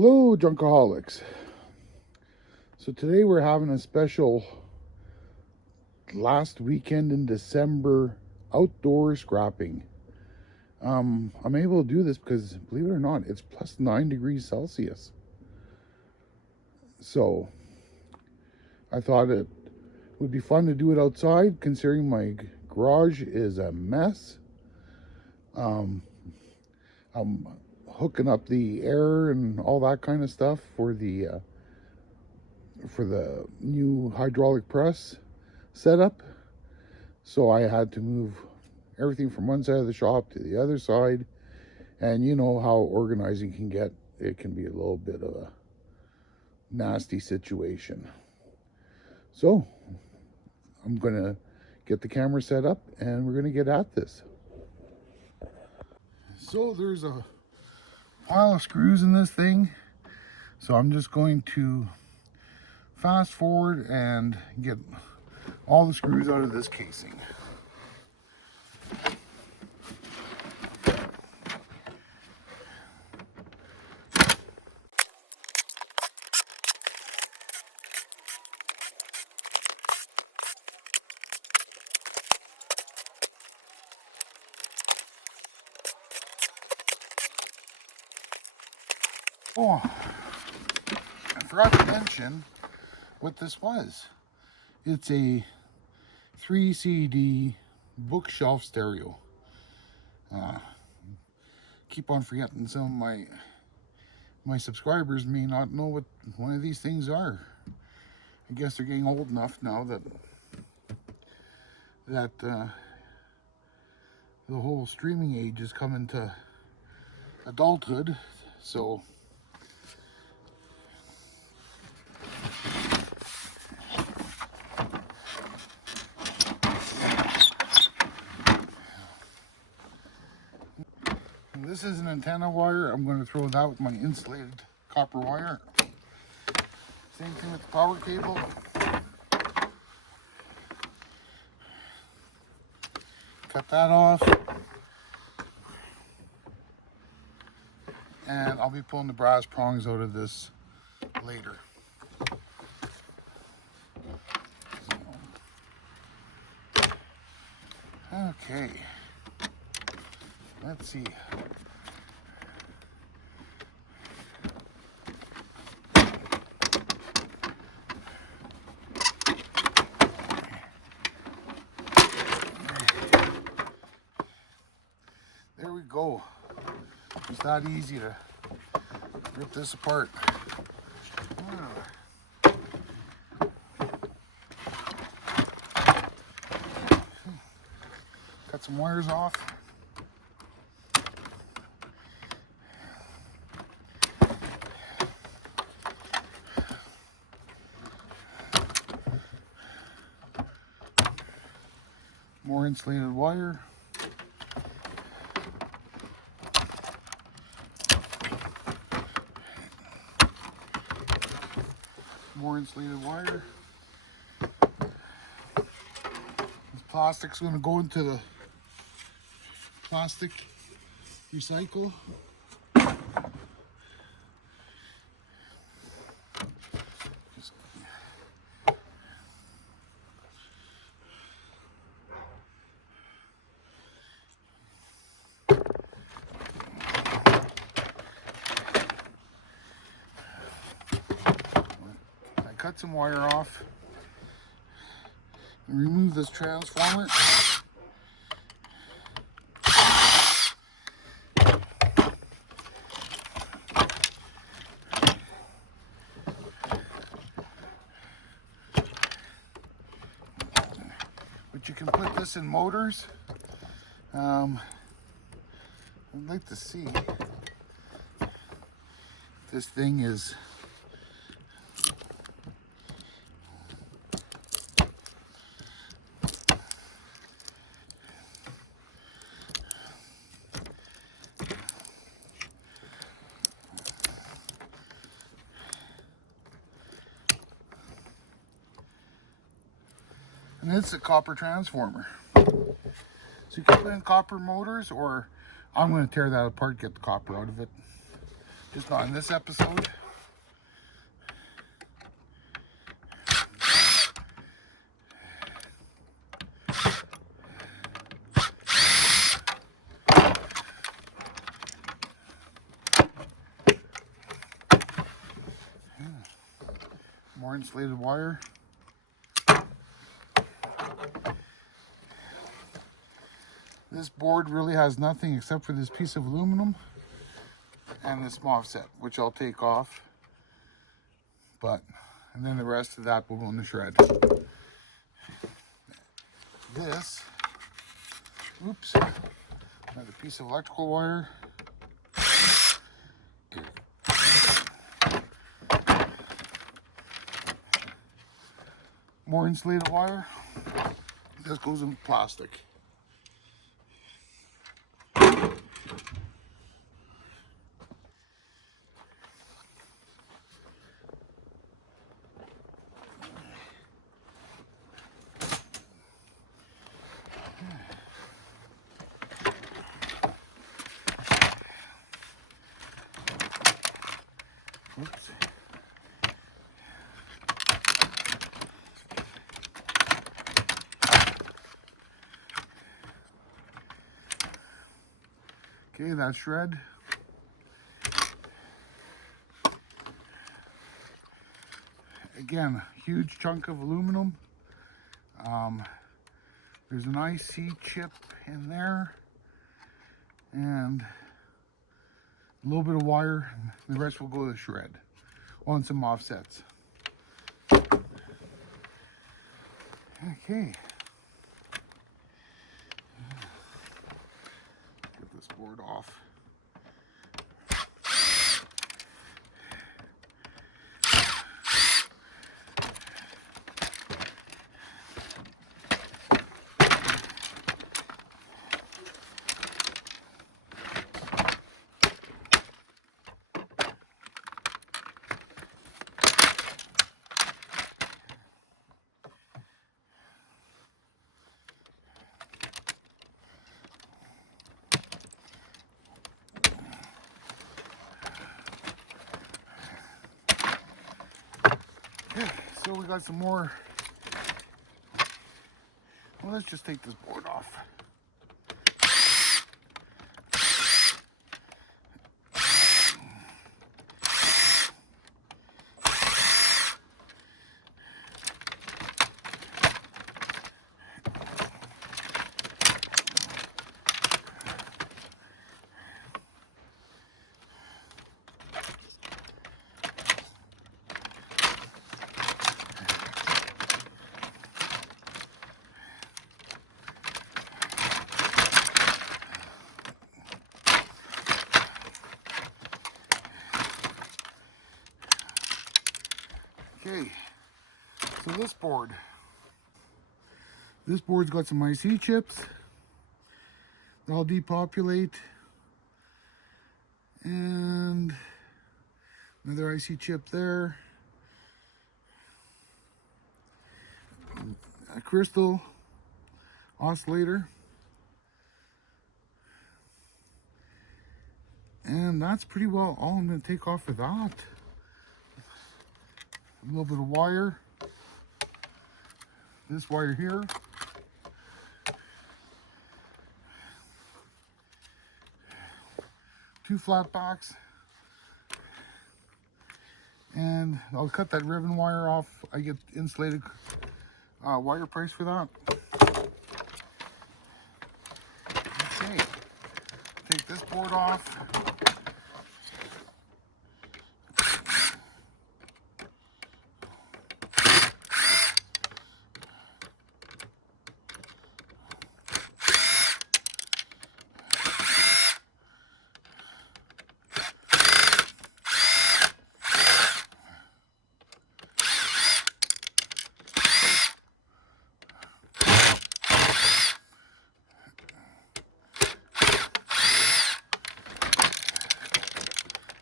Hello, Junkaholics. So today we're having a special last weekend in December outdoor scrapping. I'm able to do this because, believe it or not, it's plus 9 degrees Celsius. So I thought it would be fun to do it outside, considering my garage is a mess. I'm hooking up the air and all that kind of stuff for the new hydraulic press setup. So I had to move everything from one side of the shop to the other side, and you know how organizing can get. It can be a little bit of a nasty situation. So I'm gonna get the camera set up and we're gonna get at this. So there's a pile of screws in this thing, so I'm just going to fast forward and get all the screws out of this casing. Oh, I forgot to mention what this was. It's a 3 CD bookshelf stereo. Keep on forgetting some of my subscribers may not know what one of these things are. I guess they're getting old enough now that the whole streaming age is coming to adulthood. So this is an antenna wire. I'm going to throw that with my insulated copper wire. Same thing with the power cable. Cut that off. And I'll be pulling the brass prongs out of this later. Okay. Let's see. There we go. It's that easy to rip this apart. Cut some wires off. More insulated wire. More insulated wire. This plastic's going to go into the plastic recycle. Cut some wire off and remove this transformer. But you can put this in motors. I'd like to see if this thing is and it's a copper transformer. So you can put in copper motors, or I'm going to tear that apart, get the copper out of it. Just not in this episode. More insulated wire. This board really has nothing except for this piece of aluminum and this offset, which I'll take off. And then the rest of that will go in the shred. This, oops, another piece of electrical wire. More insulated wire. This goes in plastic. Oops. Okay, that's shred. Again, huge chunk of aluminum. There's an IC chip in there and a little bit of wire. The rest will go to the shred on some offsets. Okay. Get this board off. So we got some more. Well, let's just take this board off. Okay, so this board's got some IC chips. They'll depopulate. And another IC chip there. A crystal oscillator. And that's pretty well all I'm going to take off of that. A little bit of wire. This wire here. Two flat backs. And I'll cut that ribbon wire off. I get insulated wire price for that. Okay. Take this board off.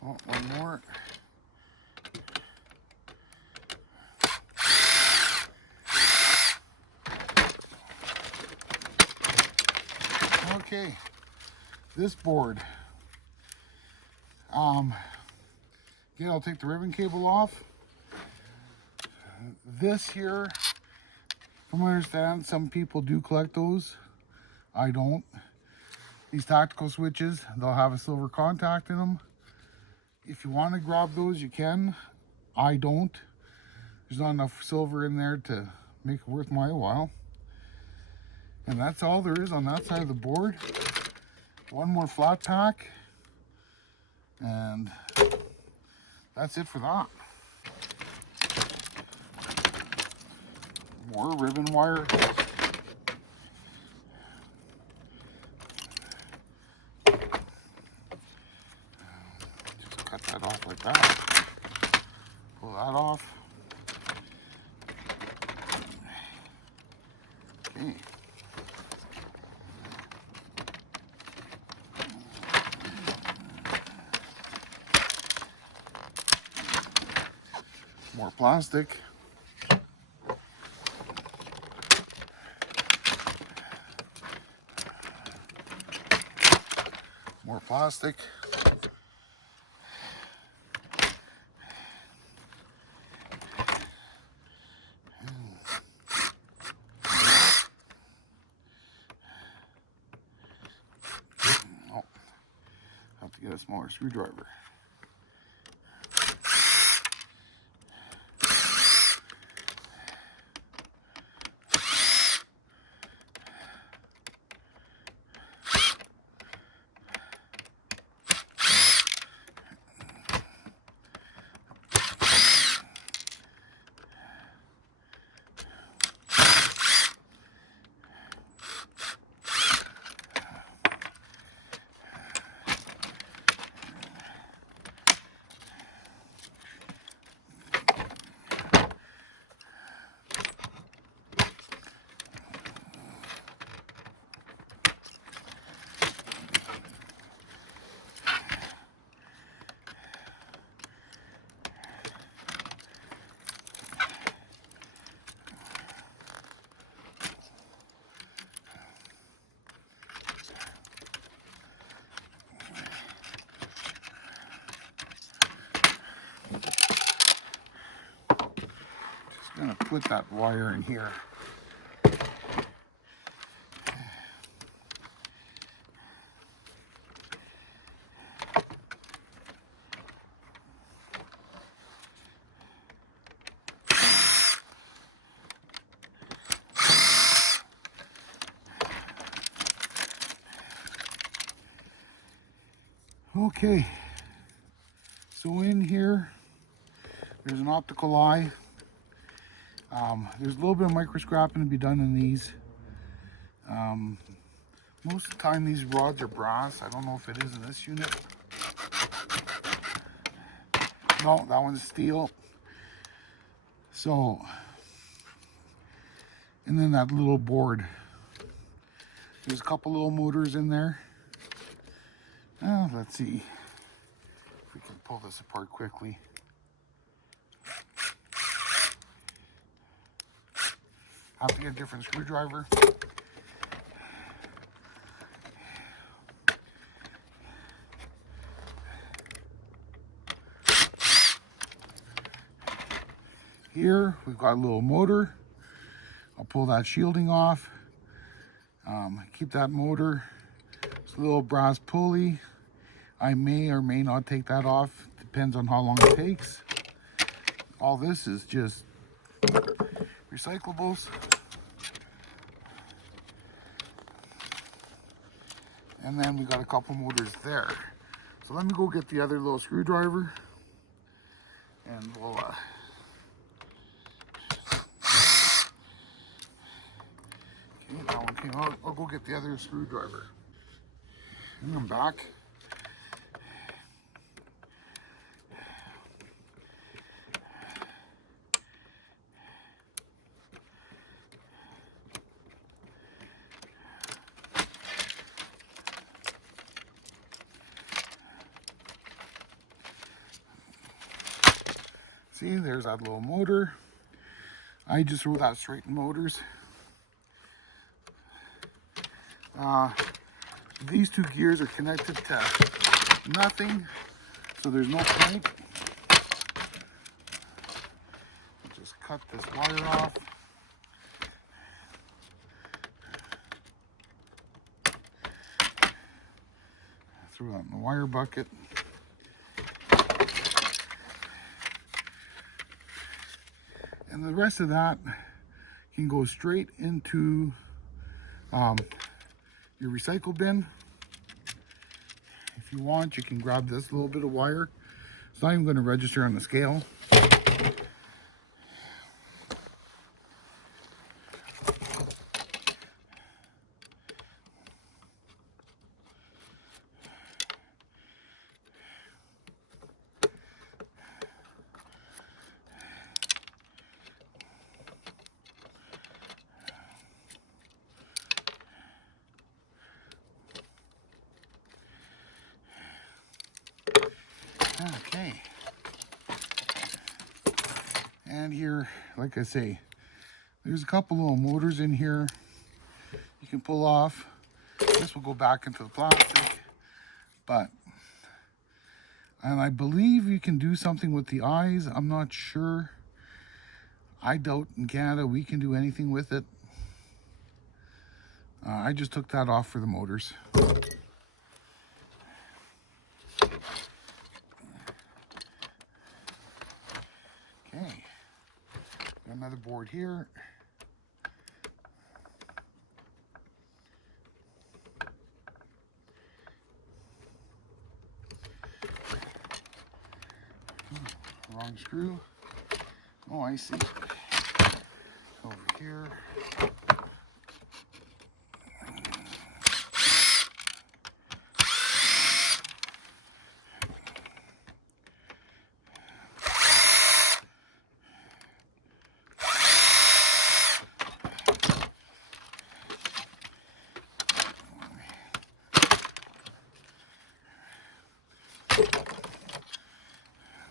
Oh, one more. Okay, this board. Again, I'll take the ribbon cable off. This here, from what I understand, some people do collect those. I don't. These tactical switches, they'll have a silver contact in them. If you want to grab those, you can. I don't. There's not enough silver in there to make it worth my while. And that's all there is on that side of the board. One more flat pack. And that's it for that. More ribbon wire. Just cut that off like that. Pull that off. Okay. More plastic. More plastic. Oh, have to get a smaller screwdriver. I'm gonna put that wire in here. Okay, so in here, there's an optical eye. There's a little bit of micro scrapping to be done in these. Most of the time these rods are brass. I don't know if it is in this unit. No, that one's steel. So, and then that little board. There's a couple little motors in there. Let's see if we can pull this apart quickly. Have to get a different screwdriver. Here we've got a little motor. I'll pull that shielding off. Keep that motor. It's a little brass pulley. I may or may not take that off. Depends on how long it takes. All this is just recyclables. And then we got a couple motors there. So let me go get the other little screwdriver and we'll okay, that one came out. I'll go get the other screwdriver. And I'm back. See, there's that little motor. I just wrote that straight in motors. These two gears are connected to nothing, so there's no point. cut this wire off. Throw that in the wire bucket. And the rest of that can go straight into your recycle bin. If you want, you can grab this little bit of wire. It's not even going to register on the scale. Okay, and here, like I say, there's a couple little motors in here you can pull off. This will go back into the plastic, and I believe you can do something with the eyes. I'm not sure. I doubt in Canada we can do anything with it. I just took that off for the motors. Okay, got another board here. Wrong screw. Oh, I see. Over here.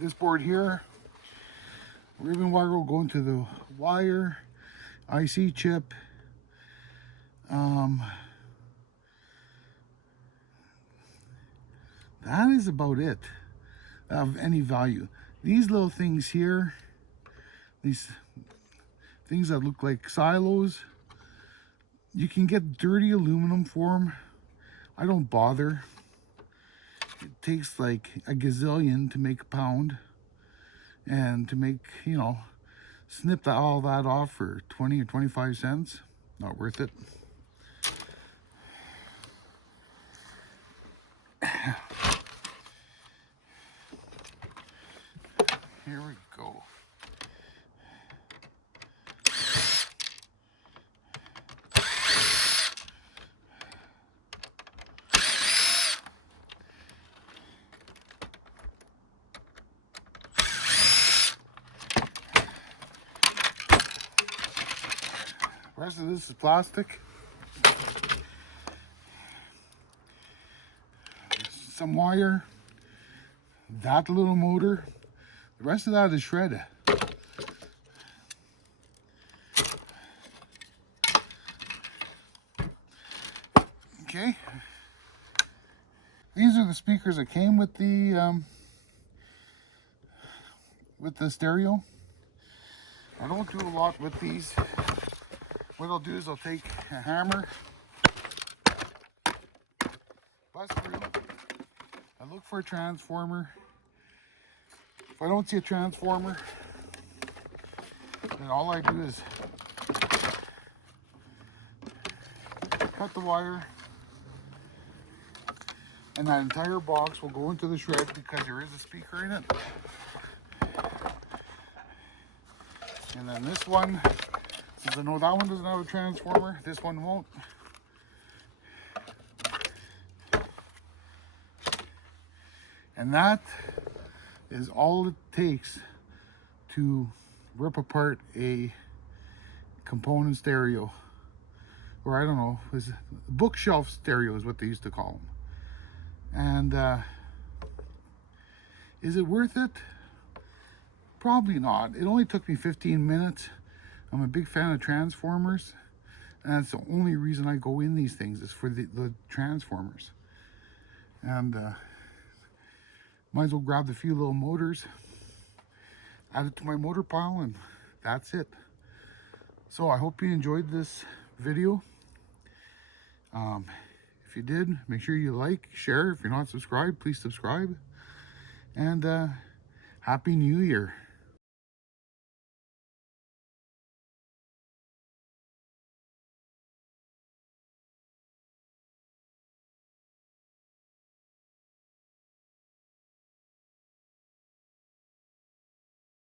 This board here, ribbon wire will go into the wire, IC chip. That is about it of any value. These little things here, these things that look like silos, you can get dirty aluminum for them. I don't bother. It takes like a gazillion to make a pound, and to make, you know, snip all that off for 20 or 25 cents, not worth it. Here we go. The rest of this is plastic. Some wire, that little motor. The rest of that is shredded. Okay. These are the speakers that came with the stereo. I don't do a lot with these. What I'll do is I'll take a hammer, bust through. I look for a transformer. If I don't see a transformer, then all I do is cut the wire, and that entire box will go into the shred because there is a speaker in it. And then this one, since I know that one doesn't have a transformer, this one won't. And that is all it takes to rip apart a component stereo. Or I don't know, is bookshelf stereo is what they used to call them. And is it worth it? Probably not. It only took me 15 minutes. I'm a big fan of transformers, and that's the only reason I go in these things, is for the transformers. And might as well grab the few little motors, add it to my motor pile, and that's it. So I hope you enjoyed this video. If you did, make sure you like, share. If you're not subscribed, please subscribe. And Happy New Year.